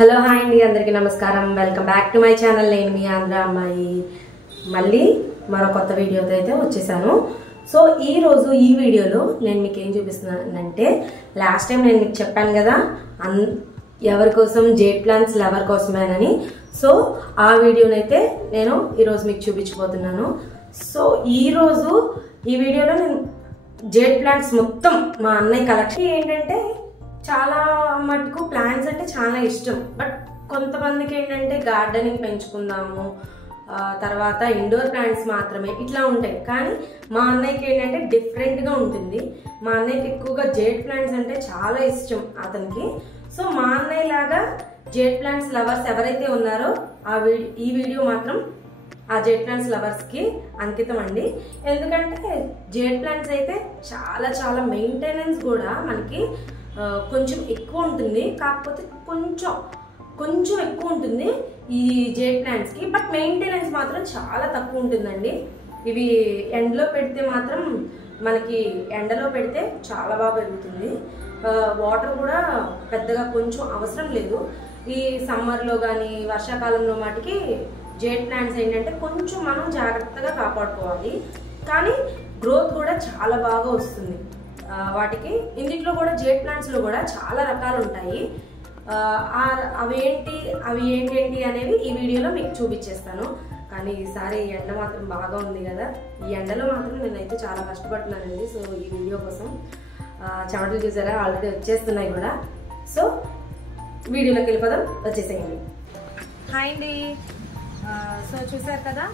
Hello hi అండి, అందరికీ నమస్కారం. Welcome back to my channel. నేను మీ ఆంధ్ర అమ్మాయి. మళ్ళీ మరో కొత్త వీడియోతో అయితే వచ్చేసాను. సో ఈ రోజు ఈ వీడియోలో నేను మీకు ఏం చూపిస్తున్నానంటే, లాస్ట్ టైం నేను మీకు చెప్పాను కదా ఎవరి కోసం, జేడ్ ప్లాంట్స్ లవర్ కోసమేనని. సో ఆ వీడియోనైతే నేను ఈరోజు మీకు చూపించబోతున్నాను. సో ఈరోజు ఈ వీడియోలో నేను జేడ్ ప్లాంట్స్ మొత్తం మా అన్నయ్య కలెక్షన్ ఏంటంటే, చాలా మటుకు ప్లాంట్స్ అంటే చాలా ఇష్టం. బట్ కొంతమందికి ఏంటంటే గార్డెనింగ్ పెంచుకుందాము, తర్వాత ఇండోర్ ప్లాంట్స్ మాత్రమే ఇట్లా ఉంటాయి. కానీ మా అన్నయ్యకి ఏంటంటే డిఫరెంట్గా ఉంటుంది. మా అన్నయ్యకి ఎక్కువగా జేడ్ ప్లాంట్స్ అంటే చాలా ఇష్టం అతనికి. సో మా అన్నయ్య లాగా జేడ్ ప్లాంట్స్ లవర్స్ ఎవరైతే ఉన్నారో ఈ వీడియో మాత్రం ఆ జేడ్ ప్లాంట్స్ లవర్స్కి అంకితం అండి. ఎందుకంటే జేడ్ ప్లాంట్స్ అయితే చాలా చాలా మెయింటెనెన్స్ కూడా మనకి కొంచెం ఎక్కువ ఉంటుంది. కాకపోతే కొంచెం ఎక్కువ ఉంటుంది ఈ జేడ్ ప్లాంట్స్కి. బట్ మెయింటెనెన్స్ మాత్రం చాలా తక్కువ ఉంటుందండి. ఇవి ఎండలో పెడితే మాత్రం మనకి ఎండలో పెడితే చాలా బాగా పెరుగుతుంది. వాటర్ కూడా పెద్దగా కొంచెం అవసరం లేదు. ఈ సమ్మర్లో కానీ వర్షాకాలంలో మటుకి జేడ్ ప్లాంట్స్ ఏంటంటే కొంచెం మనం జాగ్రత్తగా కాపాడుకోవాలి. కానీ గ్రోత్ కూడా చాలా బాగా వస్తుంది వాటికి. ఇందులో కూడా జేడ్ ప్లాంట్స్లో కూడా చాలా రకాలు ఉంటాయి. అవి ఏంటి అనేవి ఈ వీడియోలో మీకు చూపించేస్తాను. కానీ ఈసారి ఎండ మాత్రం బాగా ఉంది కదా, ఈ ఎండలో మాత్రం నేనైతే చాలా కష్టపడుతున్నానండి. సో ఈ వీడియో కోసం చెమటలు చూసారా, ఆల్రెడీ వచ్చేస్తున్నాయి కూడా. సో వీడియోలోకి వెళ్ళిపోదాం, వచ్చేసేయండి. హాయ్ అండి. సో చూసారు కదా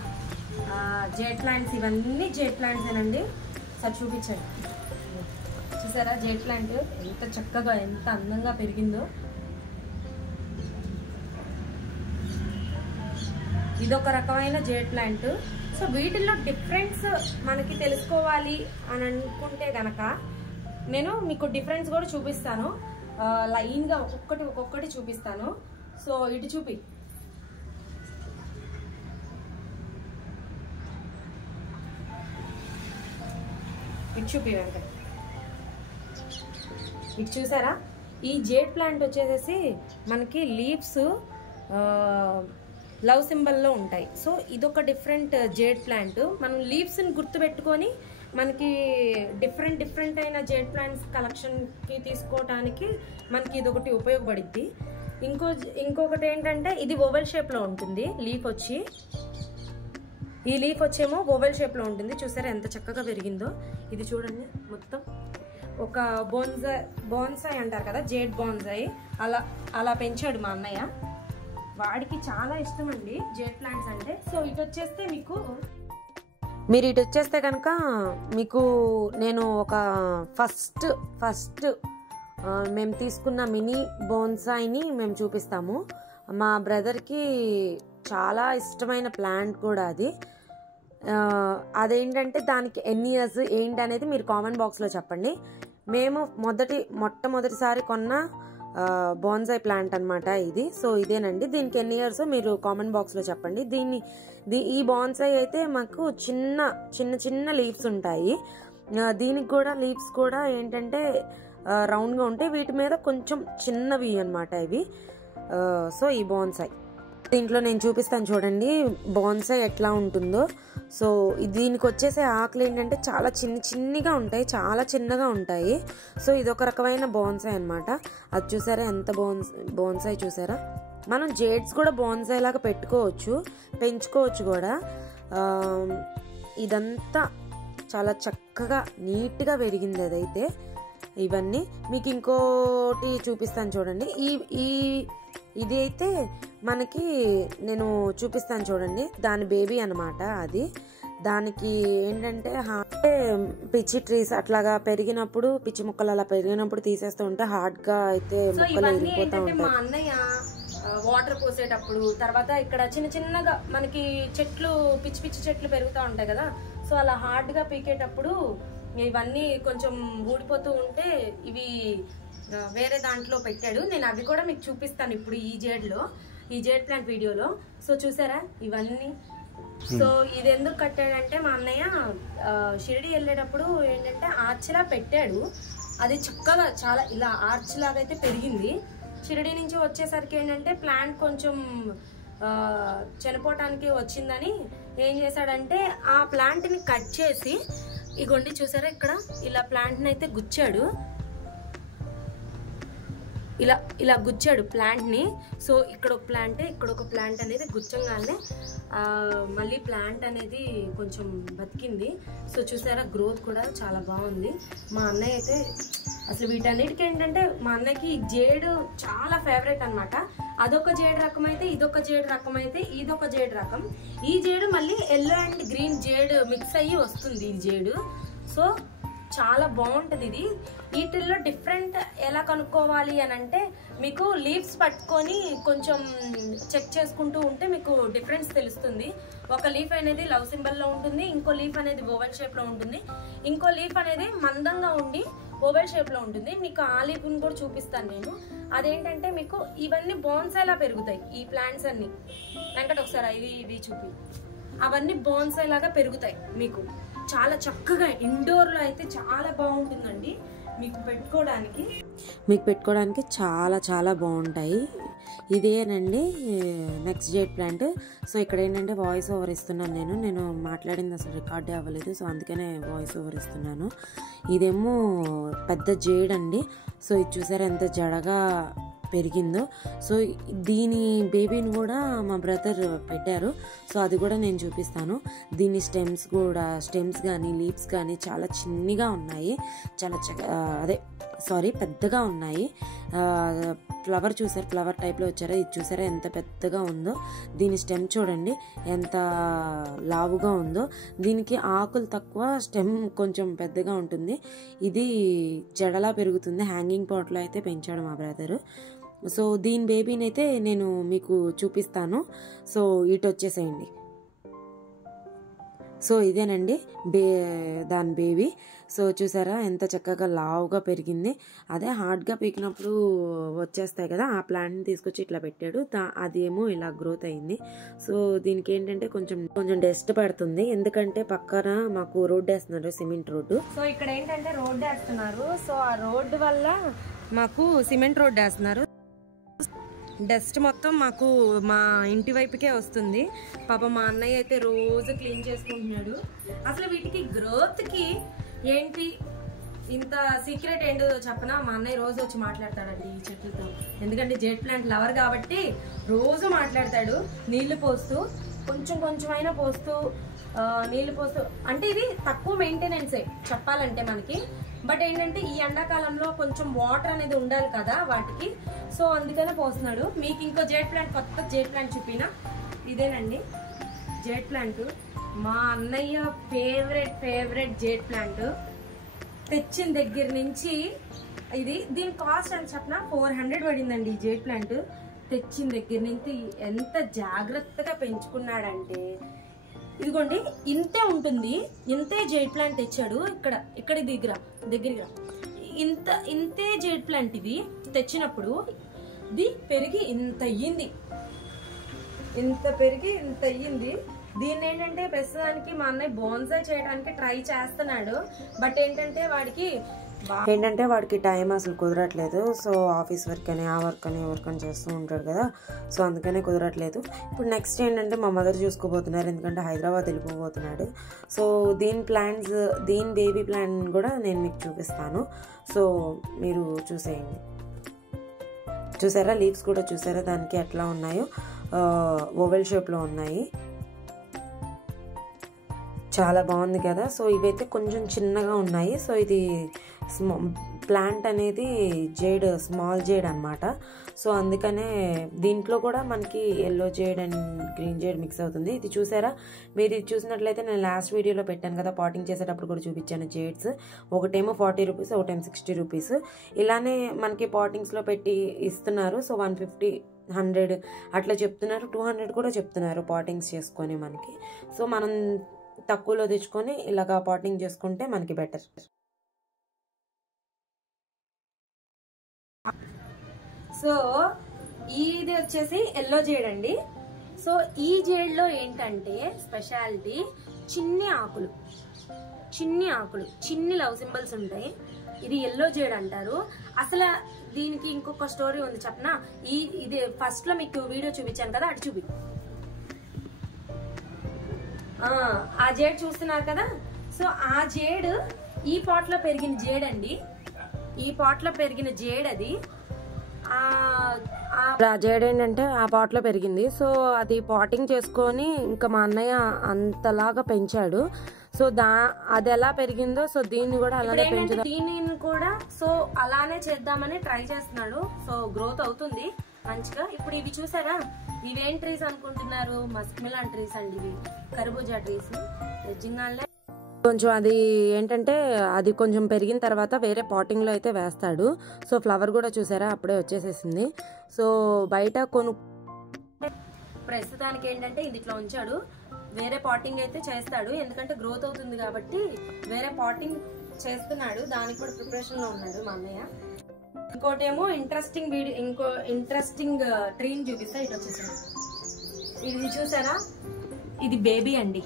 జేడ్ ప్లాంట్స్, ఇవన్నీ జేడ్ ప్లాంట్స్ ఏనండి. సార్ చూపించండి. చూసారా జేడ్ ప్లాంట్ ఎంత చక్కగా, ఎంత అందంగా పెరిగిందో. ఇదొక రకమైన జేడ్ ప్లాంట్. సో వీటిల్లో డిఫరెన్స్ మనకి తెలుసుకోవాలి అని అనుకుంటే గనక నేను మీకు డిఫరెన్స్ కూడా చూపిస్తాను. లైన్గా ఒక్కొక్కటి చూపిస్తాను. సో ఇటు చూపి, ఇటు చూపి వెంకట, ఇటు చూసారా. ఈ జేడ్ ప్లాంట్ వచ్చేసేసి మనకి లీవ్స్ లవ్ సింబల్లో ఉంటాయి. సో ఇదొక డిఫరెంట్ జేడ్ ప్లాంట్. మనం లీవ్స్ని గుర్తుపెట్టుకొని మనకి డిఫరెంట్ అయిన జేడ్ ప్లాంట్స్ కలెక్షన్కి తీసుకోవటానికి మనకి ఇదొకటి ఉపయోగపడుద్ది. ఇంకొకటి ఏంటంటే ఇది ఓవెల్ షేప్లో ఉంటుంది. ఈ లీఫ్ వచ్చేమో ఓవెల్ షేప్లో ఉంటుంది. చూసారా ఎంత చక్కగా పెరిగిందో. ఇది చూడండి, మొత్తం ఒక బోన్సాయ్ అంటారు కదా, జేడ్ బోన్సాయ్, అలా పెంచాడు మా అన్నయ్య. వాడికి చాలా ఇష్టం అండి జేడ్ ప్లాంట్స్ అంటే. సో ఇటు వచ్చేస్తే కనుక మీకు నేను ఒక ఫస్ట్ మేము తీసుకున్న మినీ బోన్సాయ్ని మేము చూపిస్తాము. మా బ్రదర్కి చాలా ఇష్టమైన ప్లాంట్ కూడా అది. అదేంటంటే దానికి ఎన్ని ఇయర్స్ ఏంటి అనేది మీరు కామెంట్ బాక్స్లో చెప్పండి. మేము మొట్టమొదటిసారి కొన్న బోన్సాయ్ ప్లాంట్ అనమాట ఇది. సో ఇదేనండి. దీనికి ఎన్ని ఇయర్స్ మీరు కామెంట్ బాక్స్లో చెప్పండి. ఈ బోన్సాయ్ అయితే మాకు చిన్న లీవ్స్ ఉంటాయి. దీనికి కూడా లీవ్స్ కూడా ఏంటంటే రౌండ్గా ఉంటాయి. వీటి మీద కొంచెం చిన్నవి అనమాట ఇవి. సో ఈ బోన్సాయ్ దీంట్లో నేను చూపిస్తాను చూడండి బోన్సాయ్ ఎట్లా ఉంటుందో. సో దీనికి వచ్చేసే ఆకులు ఏంటంటే చాలా చిన్నగా ఉంటాయి, చాలా చిన్నగా ఉంటాయి. సో ఇదొక రకమైన బోన్సాయ్ అనమాట. అది చూసారా ఎంత బోన్సాయ్ చూసారా. మనం జేడ్స్ కూడా బోన్సాయ్ లాగా పెంచుకోవచ్చు కూడా. ఇదంతా చాలా చక్కగా నీట్గా పెరిగింది అదైతే. ఇవన్నీ మీకు ఇంకోటి చూపిస్తాను చూడండి. ఇది అయితే మనకి నేను చూపిస్తాను చూడండి, దాని బేబీ అనమాట అది. దానికి ఏంటంటే పిచ్చి ట్రీస్ అట్లాగా పెరిగినప్పుడు, పిచ్చి మొక్కలు అలా పెరిగినప్పుడు తీసేస్తూ ఉంటే హార్డ్గా అయితే మొక్కలు ఎరిగిపోతూ ఉంటాయి. మా అన్నయ్య వాటర్ పోసేటప్పుడు, తర్వాత ఇక్కడ చిన్నగా మనకి పిచ్చి చెట్లు పెరుగుతూ ఉంటాయి కదా. సో అలా హార్డ్గా పీకేటప్పుడు ఇవన్నీ కొంచెం ఊడిపోతూ ఉంటే ఇవి వేరే దాంట్లో పెట్టాడు. నేను అవి కూడా మీకు చూపిస్తాను ఇప్పుడు ఈ జేడ్ ప్లాంట్ వీడియోలో. సో చూసారా ఇవన్నీ. సో ఇది ఎందుకు కట్టాడంటే మా అన్నయ్య షిరిడి వెళ్ళేటప్పుడు ఏంటంటే ఆర్చ్లా పెట్టాడు. అది చక్కగా చాలా ఇలా ఆర్చ్ లాగా అయితే పెరిగింది. షిరిడి నుంచి వచ్చేసరికి ఏంటంటే ప్లాంట్ కొంచెం చనిపోవటానికి వచ్చిందని ఏం చేశాడంటే ఆ ప్లాంట్ ని కట్ చేసి ఇగోండి చూసారా ఇక్కడ ఇలా ప్లాంట్ ని అయితే గుచ్చాడు, ఇలా గుచ్చాడు ప్లాంట్ ని. సో ఇక్కడ ఒక ప్లాంట్, ఇక్కడ ఒక ప్లాంట్ అనేది గుచ్చంగానే మళ్ళీ ప్లాంట్ అనేది కొంచెం బతికింది. సో చూసారా గ్రోత్ కూడా చాలా బాగుంది. మా అన్నయ్య అయితే అసలు వీటన్నిటికీ ఏంటంటే మా అన్నయ్యకి జేడు చాలా ఫేవరెట్ అనమాట. అదొక జేడు రకం అయితే ఇదొక జేడు రకం అయితే ఇదొక జేడు రకం. ఈ జేడు మళ్ళీ yellow and green jade mix అయ్యి వస్తుంది ఈ జేడు. సో చాలా బాగుంటది ఇది. వీటిల్లో డిఫరెంట్ ఎలా కనుక్కోవాలి అని అంటే మీకు లీవ్స్ పట్టుకొని కొంచెం చెక్ చేసుకుంటూ ఉంటే మీకు డిఫరెన్స్ తెలుస్తుంది. ఒక లీఫ్ అనేది లవ్ సింబల్ లో ఉంటుంది, ఇంకో లీఫ్ అనేది ఓవెల్ షేప్ లో ఉంటుంది, ఇంకో లీఫ్ అనేది మందంగా ఉండి ఓవెల్ షేప్ లో ఉంటుంది. మీకు ఆ లీఫ్ ని కూడా చూపిస్తాను నేను. అదేంటంటే మీకు ఇవన్నీ బోన్సాయిలా పెరుగుతాయి ఈ ప్లాంట్స్ అన్ని. వెంకట ఒకసారి ఇవి చూపి, అవన్నీ బోన్సాయి లాగా పెరుగుతాయి. మీకు చాలా చక్కగా ఇండోర్ లో అయితే చాలా బాగుంటుందండి మీకు పెట్టుకోవడానికి చాలా చాలా బాగుంటాయి. ఇదేనండి నెక్స్ట్ జేడ్ ప్లాంట్. సో ఇక్కడ ఏంటంటే వాయిస్ ఓవర్ ఇస్తున్నాను నేను మాట్లాడింది అసలు రికార్డే అవ్వలేదు, సో అందుకనే వాయిస్ ఓవర్ ఇస్తున్నాను. ఇదేమో పెద్ద జేడ్ అండి. సో ఇది చూసారా ఎంత జడగా పెరిగిందో. సో దీని బేబీని కూడా మా బ్రదర్ పెట్టారు, సో అది కూడా నేను చూపిస్తాను. దీని స్టెమ్స్ కానీ లీవ్స్ కానీ చాలా చిన్నగా ఉన్నాయి, పెద్దగా ఉన్నాయి. ఫ్లవర్ చూసారు, ఫ్లవర్ టైప్లో వచ్చారా, ఇది చూసారా ఎంత పెద్దగా ఉందో. దీని స్టెమ్ చూడండి ఎంత లావుగా ఉందో. దీనికి ఆకులు తక్కువ, స్టెమ్ కొంచెం పెద్దగా ఉంటుంది. ఇది జడలా పెరుగుతుంది. హ్యాంగింగ్ పాట్లో అయితే పెంచాడు మా బ్రదరు. సో దీని బేబీని అయితే నేను మీకు చూపిస్తాను. సో ఇటు వచ్చేసేయండి. సో ఇదేనండి దాని బేబీ. సో చూసారా ఎంత చక్కగా లావుగా పెరిగింది. అదే హార్డ్గా పీకినప్పుడు వచ్చేస్తాయి కదా, ఆ ప్లాంట్ని తీసుకొచ్చి ఇట్లా పెట్టాడు. అదేమో ఇలా గ్రోత్ అయింది. సో దీనికి ఏంటంటే కొంచెం డస్ట్ పడుతుంది, ఎందుకంటే పక్కన మాకు రోడ్డు వేస్తున్నారు, సిమెంట్ రోడ్డు. సో ఇక్కడ ఏంటంటే రోడ్డు వేస్తున్నారు. సో ఆ రోడ్డు వల్ల మాకు సిమెంట్ రోడ్డు వేస్తున్నారు. డస్ట్ మొత్తం మాకు మా ఇంటి వైపుకే వస్తుంది. పాప మా అన్నయ్య అయితే రోజు క్లీన్ చేసుకుంటున్నాడు. అసలు వీటికి గ్రోత్కి ఏంటి ఇంత సీక్రెట్ ఏంటో చెప్పనా, మా అన్నయ్య రోజు వచ్చి మాట్లాడతాడండి ఈ చెట్లతో. ఎందుకంటే జెడ్ ప్లాంట్ లవర్ కాబట్టి రోజు మాట్లాడతాడు. నీళ్లు పోస్తూ కొంచెమైనా పోస్తూ నీళ్లు పోస్తూ, అంటే ఇది తక్కువ మెయింటెనెన్సే చెప్పాలంటే మనకి. బట్ ఏంటంటే ఈ ఎండాకాలంలో కొంచెం వాటర్ అనేది ఉండాలి కదా వాటికి, సో అందుకనే పోస్తున్నాడు. మీకు ఇంకో జెడ్ ప్లాంట్, కొత్త జెడ్ ప్లాంట్ చూపినా, ఇదేనండి జెడ్ ప్లాంట్. మా అన్నయ్య ఫేవరెట్ జెడ్ ప్లాంట్. తెచ్చిన దగ్గర నుంచి దీని కాస్ట్ అని చెప్పిన 400 పడిందండి ఈ జెడ్ ప్లాంట్. తెచ్చిన దగ్గర నుంచి ఎంత జాగ్రత్తగా పెంచుకున్నాడంటే, ఇదిగోండి ఇంతే ఉంటుంది, ఇంతే జెడ్ ప్లాంట్ తెచ్చాడు. ఇక్కడ దగ్గరగా ఇంతే జెడ్ ప్లాంట్ ఇది తెచ్చినప్పుడు ఇది పెరిగి ఇంత అయ్యింది. దీన్ని ఏంటంటే ప్రస్తుతానికి మా అన్నయ్య బోన్సాయ్ చేయడానికి ట్రై చేస్తున్నాడు. బట్ ఏంటంటే వాడికి టైం అసలు కుదరట్లేదు. సో ఆఫీస్ వర్క్ అని ఆ వర్క్ అని చేస్తూ ఉంటాడు కదా, సో అందుకనే కుదరట్లేదు. ఇప్పుడు నెక్స్ట్ ఏంటంటే మా మదర్ చూసుకోబోతున్నారు, ఎందుకంటే హైదరాబాద్ వెళ్ళిపోబోతున్నాడు. సో దీని బేబీ ప్లాన్ కూడా నేను మీకు చూపిస్తాను. సో మీరు చూసేయండి. చూసారా లీవ్స్ కూడా చూసారా దానికి ఎట్లా ఉన్నాయో, ఓవెల్ షేప్లో ఉన్నాయి. చాలా బాగుంది కదా. సో ఇవైతే కొంచెం చిన్నగా ఉన్నాయి. సో ఇది ప్లాంట్ అనేది స్మాల్ జేడ్ అనమాట. సో అందుకనే దీంట్లో కూడా మనకి yellow jade and green jade mix అవుతుంది. ఇది చూసారా, మీరు ఇది చూసినట్లయితే నేను లాస్ట్ వీడియోలో పెట్టాను కదా, పాటింగ్ చేసేటప్పుడు కూడా చూపించాను జేడ్స్. ఒకటేమో 40 రూపీస్, ఒకటేమో 60 రూపీస్. ఇలానే మనకి పాటింగ్స్లో పెట్టి ఇస్తున్నారు. సో 150, 100 అట్లా చెప్తున్నారు, 200 కూడా చెప్తున్నారు పాటింగ్స్ చేసుకొని మనకి. సో మనం తక్కువలో తెచ్చుకొని ఇలాగా పాటింగ్ చేసుకుంటే మనకి బెటర్. సో ఇది వచ్చేసి ఎల్లో జేడ్ అండి. సో ఈ జేడ్ లో ఏంటంటే స్పెషాలిటీ చిన్ని ఆకులు, చిన్ని ఆకులు, చిన్ని లవ్ సింబల్స్ ఉంటాయి. ఇది ఎల్లో జేడ్ అంటారు. అసలు దీనికి ఇంకొక స్టోరీ ఉంది చెప్పనా. ఇది ఫస్ట్ లో మీకు వీడియో చూపించాను కదా, అటు చూపి. ఆ జేడ్ చూస్తున్నారు కదా. సో ఆ జేడ్ ఈ పాట్ లో పెరిగిన జేడ్ అండి. ఈ పాట్ లో పెరిగిన జేడ్ అది. ఆ జేడ్ ఏంటంటే ఆ పాట్ లో పెరిగింది. సో అది పాటింగ్ చేసుకొని ఇంకా మా అన్నయ్య అంతలాగా పెంచాడు. సో అది ఎలా పెరిగిందో సో దీన్ని కూడా అలానే పెంచాడు. దీనిని కూడా సో అలానే చేద్దామని ట్రై చేస్తున్నాడు. సో గ్రోత్ అవుతుంది మంచిగా. ఇప్పుడు ఇవి చూసారా, ఇవేం ట్రీస్ అనుకుంటున్నారు? మస్క్మిలాన్ ట్రీస్ అండి. ఇవి కర్బూజా ట్రీస్. నిజంగానే కొంచెం అది ఏంటంటే అది కొంచెం పెరిగిన తర్వాత వేరే పాటింగ్ లో అయితే వేస్తాడు. సో ఫ్లవర్ కూడా చూసారా అప్పుడే వచ్చేసేసింది. సో బయట ప్రస్తుతానికి ఏంటంటే ఇది ఇట్లా ఉంచాడు. వేరే పాటింగ్ అయితే చేస్తాడు, ఎందుకంటే గ్రోత్ అవుతుంది కాబట్టి వేరే పాటింగ్ చేస్తున్నాడు. దానికి కూడా ప్రిపరేషన్ లో ఉన్నాడు మా అన్నయ్య. ఇంకోటేమో ఇంట్రెస్టింగ్ ట్రీని చూపిస్తా. ఇటు వచ్చేసాను. ఇది చూసారా, ఇది బేబీ అండి,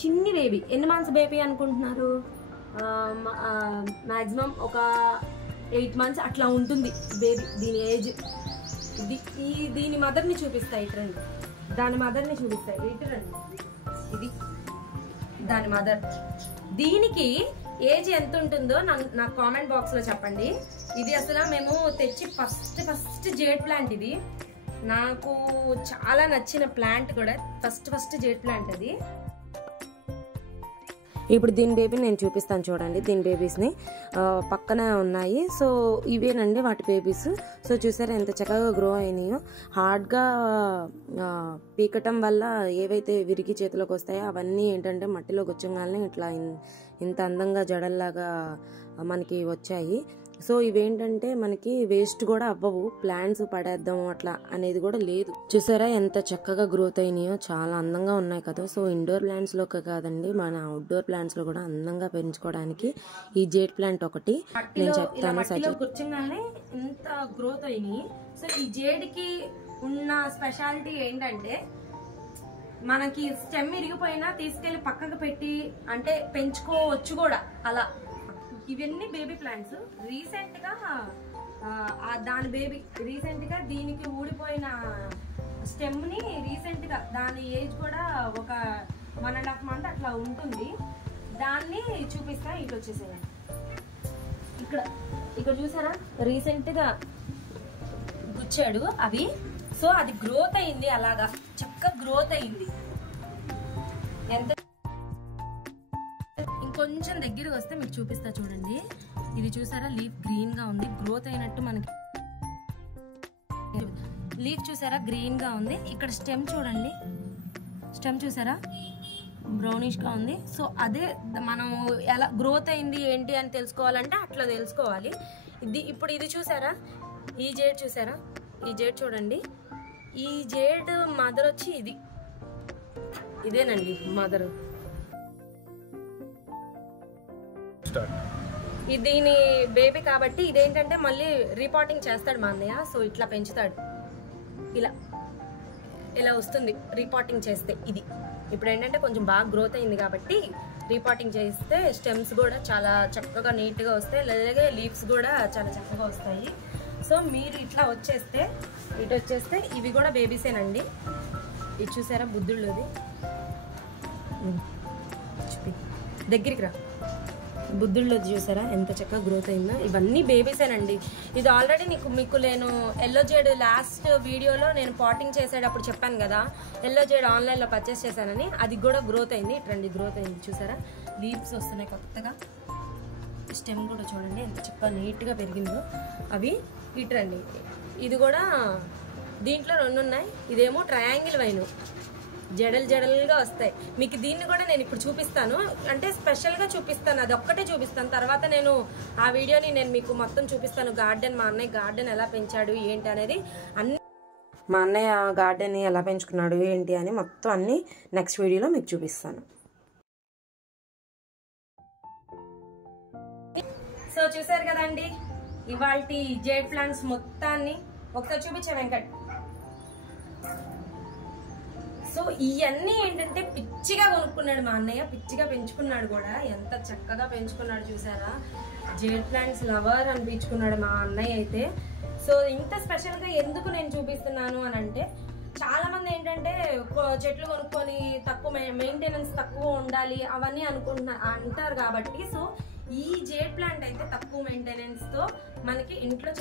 చిన్ని బేబీ. ఎన్ని మంత్స్ బేబీ అనుకుంటున్నారు? మాక్సిమం ఒక 8 months అట్లా ఉంటుంది బేబీ. దీని ఏజ్ దీని మదర్ని చూపిస్తాయి. ఇట్రండి, దాని మదర్ని చూపిస్తాయి. ఇట్రండి, ఇది దాని మదర్. దీనికి ఏజ్ ఎంత ఉంటుందో నాకు కామెంట్ బాక్స్ లో చెప్పండి. ఇది అసలు మేము తెచ్చి ఫస్ట్ జేడ్ ప్లాంట్. ఇది నాకు చాలా నచ్చిన ప్లాంట్ కూడా. ఫస్ట్ జేడ్ ప్లాంట్ అది. ఇప్పుడు దీని బేబీని నేను చూపిస్తాను చూడండి. దీని బేబీస్ని పక్కన ఉన్నాయి. సో ఇవేనండి వాటి బేబీస్. సో చూసారా ఎంత చక్కగా గ్రో అయినాయో. హార్డ్గా పీకటం వల్ల ఏవైతే విరిగి చేతిలోకి వస్తాయో అవన్నీ ఏంటంటే మట్టిలో గుచ్చంగానే ఇట్లా ఇంత అందంగా జడల్లాగా మనకి వచ్చాయి. సో ఇవేంటంటే మనకి వేస్ట్ కూడా అవ్వవు. ప్లాంట్స్ పడేద్దాం అట్లా అనేది కూడా లేదు. చూసారా ఎంత చక్కగా గ్రోత్ అయినాయో, చాలా అందంగా ఉన్నాయి కదా. సో ఇండోర్ ప్లాంట్స్ లో కాదండి, మన అవుట్డోర్ ప్లాంట్స్ లో కూడా అందంగా పెంచుకోవడానికి ఈ జేడ్ ప్లాంట్ ఒకటి నేను చెప్తాను. కూర్చోగానే ఇంత గ్రోత్ అయినాయి. సో ఈ జేడ్ కి ఉన్న స్పెషాలిటీ ఏంటంటే మనకి స్టెమ్ ఇరిగిపోయినా తీసుకెళ్లి పక్కకు పెట్టి అంటే పెంచుకోవచ్చు కూడా అలా. ఇవన్నీ బేబీ ప్లాంట్స్. రీసెంట్ గా దీనికి ఊడిపోయిన స్టెమ్ ని రీసెంట్ గా దాని ఏజ్ కూడా ఒక 1.5 months అట్లా ఉంటుంది. దాన్ని చూపిస్తా. ఇటు వచ్చేసేయండి. ఇక్కడ చూసారా రీసెంట్ గా గుచ్చాడు అవి. సో అది గ్రోత్ అయింది, అలాగా చక్కగా గ్రోత్ అయింది. ఎంత ఇంకొంచెం దగ్గరకు వస్తే మీకు చూపిస్తా చూడండి. ఇది చూసారా లీఫ్ గ్రీన్ గా ఉంది, గ్రోత్ అయినట్టు మనకి. లీఫ్ చూసారా గ్రీన్ గా ఉంది. ఇక్కడ స్టెమ్ చూడండి, స్టెమ్ చూసారా బ్రౌనిష్ గా ఉంది. సో అదే మనం ఎలా గ్రోత్ అయింది ఏంటి అని తెలుసుకోవాలంటే అట్లా తెలుసుకోవాలి. ఇప్పుడు ఇది చూసారా, ఈ జేడ్ చూసారా, ఈ జేడ్ చూడండి. ఈ జేడ్ మదర్ వచ్చి ఇదేనండి మదర్. దీని బేబీ కాబట్టి ఇదేంటంటే మళ్ళీ రీపాటింగ్ చేస్తాడు మా అన్నయ్య. సో ఇట్లా పెంచుతాడు, ఇలా వస్తుంది రీపాటింగ్ చేస్తే. ఇది ఇప్పుడు ఏంటంటే కొంచెం బాగా గ్రోత్ అయింది కాబట్టి రీపాటింగ్ చేస్తే స్టెమ్స్ కూడా చాలా చక్కగా నీట్గా వస్తాయి, అలాగే లీవ్స్ కూడా చాలా చక్కగా వస్తాయి. సో మీరు ఇట్లా ఇటు వచ్చేస్తే ఇవి కూడా బేబీసేనండి. ఇది చూసారా బుద్ధుళ్ళది, దగ్గరికి రా. బుద్ధుళ్ళు చూసారా ఎంత చక్కగా గ్రోత్ అయిందో. ఇవన్నీ బేబీసేనండి. ఇది ఆల్రెడీ మీకు నేను ఎల్లో జేడ్ లాస్ట్ వీడియోలో నేను పాటింగ్ చేసేటప్పుడు చెప్పాను కదా, ఎల్లో జేడ్ ఆన్లైన్లో పర్చేస్ చేశానని. అది కూడా గ్రోత్ అయింది. ఇట్రండి గ్రోత్ అయింది చూసారా, లీవ్స్ వస్తున్నాయి కొత్తగా. స్టెమ్ కూడా చూడండి ఎంత చక్కగా నీట్గా పెరిగిందో. అవి ఇట్రండి. ఇది కూడా దీంట్లో 2 ఉన్నాయి. ఇదేమో ట్రయాంగిల్ వైన్, జడలుగా వస్తాయి. మీకు దీన్ని కూడా నేను ఇప్పుడు చూపిస్తాను, అంటే స్పెషల్గా చూపిస్తాను. అది ఒక్కటే చూపిస్తాను. తర్వాత నేను ఆ వీడియోని నేను మీకు మొత్తం చూపిస్తాను. గార్డెన్, మా అన్నయ్య గార్డెన్ ఎలా పెంచాడు ఏంటి అనేది అన్ని, మా అన్నయ్య గార్డెన్ ఎలా పెంచుకున్నాడు ఏంటి అని మొత్తం అన్ని నెక్స్ట్ వీడియోలో మీకు చూపిస్తాను. సో చూసారు కదండి ఇవాల్టి జేడ్ ప్లాంట్స్ మొత్తాన్ని. ఒకసారి చూపించే వెంకట్. సో ఇవన్నీ ఏంటంటే పిచ్చిగా కొనుక్కున్నాడు మా అన్నయ్య, పిచ్చిగా పెంచుకున్నాడు కూడా. ఎంత చక్కగా పెంచుకున్నాడు చూసారా. జేడ్ ప్లాంట్స్ లవర్ అనిపించుకున్నాడు మా అన్నయ్య అయితే. సో ఇంత స్పెషల్ గా ఎందుకు నేను చూపిస్తున్నాను అని అంటే, చాలా మంది ఏంటంటే చెట్లు కొనుక్కొని తక్కువ మెయింటెనెన్స్ తక్కువ ఉండాలి అవన్నీ అంటారు కాబట్టి. సో ఈ జేడ్ ప్లాంట్ అయితే తక్కువ మెయింటెనెన్స్ తో మనకి ఇంట్లో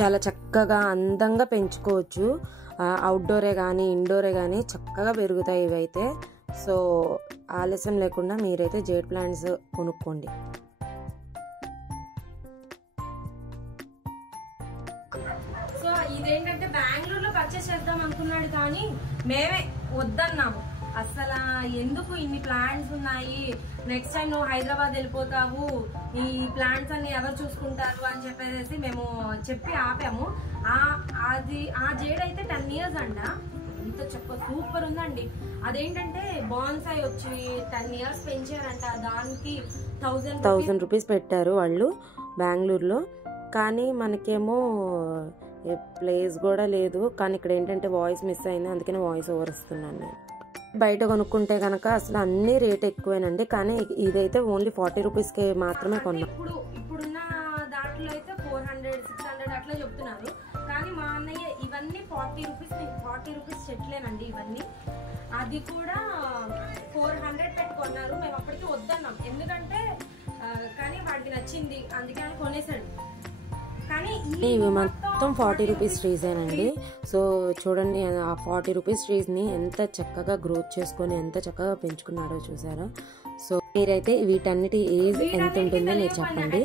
చాలా చక్కగా అందంగా పెంచుకోవచ్చు. అవుట్డోరే కానీ ఇండోరే కానీ చక్కగా పెరుగుతాయి ఇవైతే. సో ఆలస్యం లేకుండా మీరైతే జేడ్ ప్లాంట్స్ కొనుక్కోండి. సో ఇదేంటంటే బెంగళూరులో పర్చేస్ చేద్దాం అనుకున్నాడు కానీ మేమే వద్దన్నాము. అసలు ఎందుకు ఇన్ని ప్లాంట్స్ ఉన్నాయి, నెక్స్ట్ టైం నువ్వు హైదరాబాద్ వెళ్ళిపోతావు, ఈ ప్లాంట్స్ అన్ని ఎవరు చూసుకుంటారు అని చెప్పేసి మేము చెప్పి ఆపాము. ఆ జేడ్ అయితే 10 years అంట. ఇంత సూపర్ ఉందండి. అదేంటంటే బాన్సాయి వచ్చి 10 years పెంచారంట. దానికి 1000 రూపీస్ పెట్టారు వాళ్ళు బెంగళూరులో. కానీ మనకేమో ప్లేస్ కూడా లేదు. కానీ ఇక్కడ ఏంటంటే వాయిస్ మిస్ అయింది, అందుకని వాయిస్ ఓవర్ ఇస్తున్నాను నేను. బయట కొనుక్కుంటే కనుక అసలు అన్ని రేట్ ఎక్కువేనండి. కానీ ఇదైతే ఓన్లీ 40 రూపీస్కి మాత్రమే కొన్నాం. ఇప్పుడున్న దాంట్లో అయితే 400-600 అట్లా చెప్తున్నారు. కానీ మా అన్నయ్య ఇవన్నీ 40 రూపీస్ చెట్లేనండి ఇవన్నీ. అది కూడా 400 పెట్టి కొన్నారు. మేము అప్పటికి వద్దన్నాం, ఎందుకంటే కానీ వాడికి నచ్చింది అందుకే అని కొనేసాడు. కానీ ఇవి మొత్తం 40 రూపీస్ ట్రీసేనండి. సో చూడండి, ఆ 40 రూపీస్ ట్రీస్ని ఎంత చక్కగా గ్రోత్ చేసుకొని ఎంత చక్కగా పెంచుకున్నాడో చూసారా. సో మీరైతే వీటన్నిటి ఏజ్ ఎంత ఉంటుందో మీరు చెప్పండి.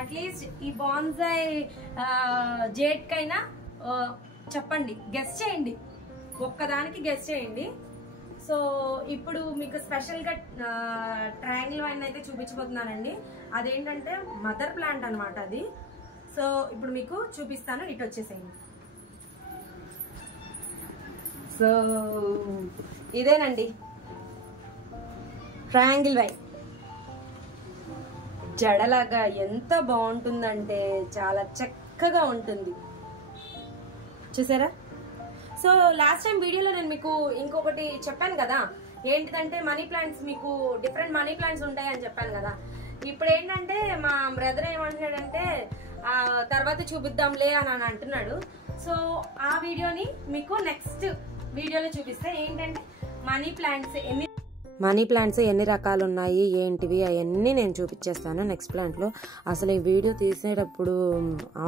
అట్లీస్ట్ ఈ బాన్సాయ్ జేడ్ కైనా చెప్పండి, గెస్ చేయండి, ఒక్కదానికి గెస్ చేయండి. సో ఇప్పుడు మీకు స్పెషల్ గా ట్రయాంగిల్ వైన్ అయితే చూపించబోతున్నానండి. అదేంటంటే మదర్ ప్లాంట్ అనమాట అది. సో ఇప్పుడు మీకు చూపిస్తాను, ఇటు వచ్చేసేయండి. సో ఇదేనండి ట్రయాంగిల్ వైన్. జడలాగా ఎంత బాగుంటుందంటే చాలా చక్కగా ఉంటుంది, చూసారా. సో లాస్ట్ టైం వీడియోలో నేను మీకు ఇంకొకటి చెప్పాను కదా, ఏంటిదంటే మనీ ప్లాంట్స్, మీకు డిఫరెంట్ మనీ ప్లాంట్స్ ఉంటాయి అని చెప్పాను కదా. ఇప్పుడు ఏంటంటే మా బ్రదర్ ఏమంటున్నాడంటే తర్వాత చూపిద్దాంలే అని అంటున్నాడు. సో ఆ వీడియోని మీకు నెక్స్ట్ వీడియోలో చూపిస్తే ఏంటంటే మనీ ప్లాంట్స్ ఎన్ని రకాలు ఉన్నాయి ఏంటివి అవన్నీ నేను చూపించేస్తాను నెక్స్ట్ ప్లాంట్లో. అసలు ఈ వీడియో తీసేటప్పుడు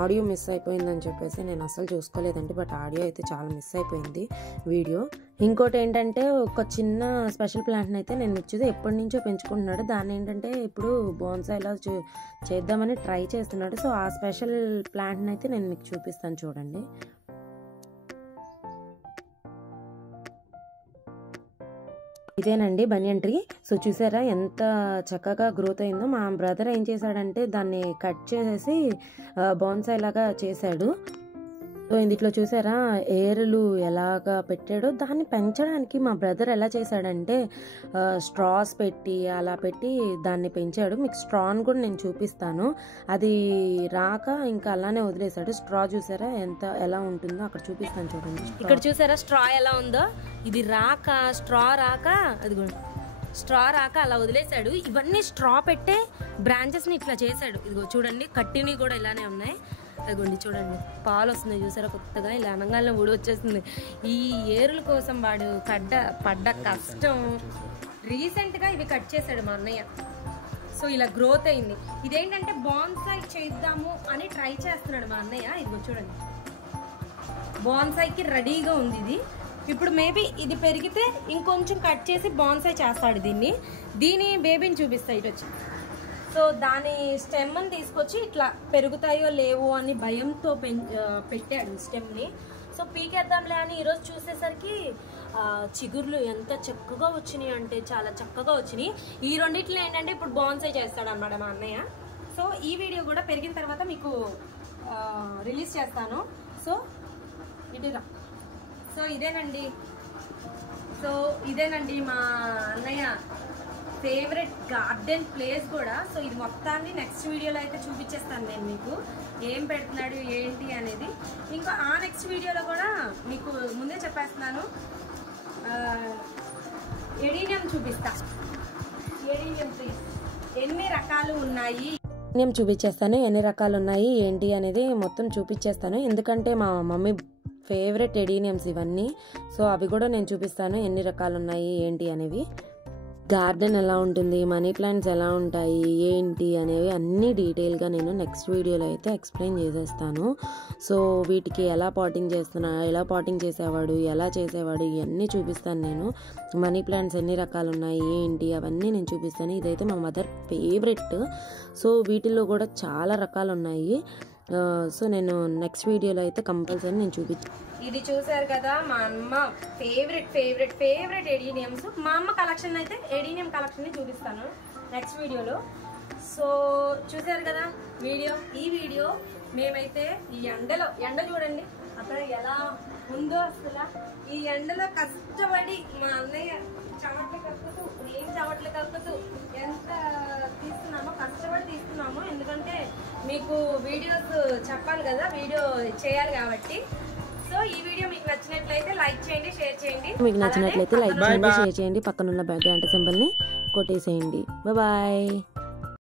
ఆడియో మిస్ అయిపోయిందని చెప్పేసి నేను అసలు చూసుకోలేదండి. బట్ ఆడియో అయితే చాలా మిస్ అయిపోయింది వీడియో. ఇంకోటి ఏంటంటే ఒక చిన్న స్పెషల్ ప్లాంట్ని అయితే నేను వచ్చేది ఎప్పటి నుంచో పెంచుకుంటున్నాడు. దాన్ని ఏంటంటే ఇప్పుడు బోన్సాయిలా చేద్దామని ట్రై చేస్తున్నాడు. సో ఆ స్పెషల్ ప్లాంట్ని అయితే నేను మీకు చూపిస్తాను, చూడండి. ఇదేనండి బనియన్ ట్రీ. సో చూసారా ఎంత చక్కగా గ్రోత్ అయిందో. మా బ్రదర్ ఏం చేశాడంటే దాన్ని కట్ చేసేసి బోన్సాయ్ లాగా చేశాడు. సో ఇందులో చూసారా ఏరులు ఎలాగా పెట్టాడో. దాన్ని పెంచడానికి మా బ్రదర్ ఎలా చేశాడంటే స్ట్రాస్ పెట్టి అలా పెట్టి దాన్ని పెంచాడు. మీకు స్ట్రాని కూడా నేను చూపిస్తాను. అది రాక ఇంకా అలానే వదిలేశాడు. స్ట్రా చూసారా ఎలా ఉంటుందో అక్కడ చూపిస్తాను, చూడండి. ఇక్కడ చూసారా స్ట్రా ఎలా ఉందో. ఇది రాక స్ట్రా రాక అలా వదిలేశాడు. ఇవన్నీ స్ట్రా పెట్టే బ్రాంచెస్ని ఇట్లా చేశాడు. ఇదిగో చూడండి, కట్టిని కూడా ఇలానే ఉన్నాయి. అదిగోండి చూడండి, పాలు వస్తుంది చూసారా కొత్తగా. ఇలా అనగానే ఊడి వచ్చేస్తుంది. ఈ ఏరుల కోసం వాడు పడ్డ కష్టం. రీసెంట్గా ఇవి కట్ చేశాడు మా అన్నయ్య. సో ఇలా గ్రోత్ అయింది. ఇదేంటంటే బాన్సాయ్ చేద్దాము అని ట్రై చేస్తున్నాడు మా అన్నయ్య. ఇదిగో చూడండి, బాన్సాయ్కి రెడీగా ఉంది ఇది. ఇప్పుడు మేబీ ఇది పెరిగితే ఇంకొంచెం కట్ చేసి బాన్సాయ్ చేస్తాడు దీని బేబీని చూపిస్తాయి ఇటు వచ్చి. సో దాని స్టెమ్ని తీసుకొచ్చి ఇట్లా పెరుగుతాయో లేవో అని భయంతో పెట్టాడు స్టెమ్ని. సో పీకేద్దాంలే అని ఈరోజు చూసేసరికి చిగుర్లు ఎంత చక్కగా వచ్చినాయి అంటే చాలా చక్కగా వచ్చినాయి. ఈ రెండిట్లో ఏంటంటే ఇప్పుడు బాన్సాయ్ చేస్తాడు అన్నమాట మా అన్నయ్య. సో ఈ వీడియో కూడా పెరిగిన తర్వాత మీకు రిలీజ్ చేస్తాను. సో ఇటురా. సో ఇదేనండి మా అన్నయ్య ఫేవరెట్ గార్డెన్ ప్లేస్ కూడా. సో ఇది మొత్తాన్ని నెక్స్ట్ వీడియోలో అయితే చూపించేస్తాను నేను మీకు, ఏం పెడుతున్నాడు ఏంటి అనేది. ఇంకా ఆ నెక్స్ట్ వీడియోలో కూడా మీకు ముందే చెప్పేస్తున్నాను, ఎడీనియం చూపిస్తా. ఎడీనియం ట్రీస్ ఎన్ని రకాలు ఉన్నాయి నేను చూపించేస్తాను, ఎన్ని రకాలు ఉన్నాయి ఏంటి అనేది మొత్తం చూపించేస్తాను. ఎందుకంటే మా మమ్మీ ఫేవరెట్ ఎడీనియమ్స్ ఇవన్నీ. సో అవి కూడా నేను చూపిస్తాను, ఎన్ని రకాలు ఉన్నాయి ఏంటి అనేవి. గార్డెన్ ఎలా ఉంటుంది, మనీ ప్లాంట్స్ ఎలా ఉంటాయి ఏంటి అనేవి అన్నీ డీటెయిల్గా నేను నెక్స్ట్ వీడియోలో అయితే ఎక్స్ప్లెయిన్ చేసేస్తాను. సో వీటికి ఎలా పాటింగ్ చేసేవాడు, ఎలా చేసేవాడు ఇవన్నీ చూపిస్తాను నేను. మనీ ప్లాంట్స్ ఎన్ని రకాలు ఉన్నాయి ఏంటి అవన్నీ నేను చూపిస్తాను. ఇదైతే మా మదర్ ఫేవరెట్. సో వీటిల్లో కూడా చాలా రకాలు ఉన్నాయి. సో నేను నెక్స్ట్ వీడియోలో అయితే కంపల్సరీ నేను చూపించాను. ఇది చూసారు కదా మా అమ్మ ఫేవరెట్ ఎడీనియమ్స్. మా అమ్మ కలెక్షన్ అయితే ఎడీనియం కలెక్షన్ ని చూపిస్తాను నెక్స్ట్ వీడియోలో. సో చూసారు కదా ఈ వీడియో మేమైతే ఈ ఎండ చూడండి అక్కడ ఎలా ఉందో. అసలు ఈ ఎండలో కష్టపడి మా అన్నయ్య చెమట్లు కక్కుతూ నేను చెమట్లు కక్కుతూ ఎంత కష్టపడి తీస్తున్నాము. ఎందుకంటే మీకు వీడియోస్ చెప్పాలి కదా, వీడియో చేయాలి కాబట్టి. సో ఈ వీడియో మీకు నచ్చినట్లయితే లైక్ చేయండి, షేర్ చేయండి. పక్కనున్న గంట సింబల్ ని కొట్టేసేయండి. బాయ్.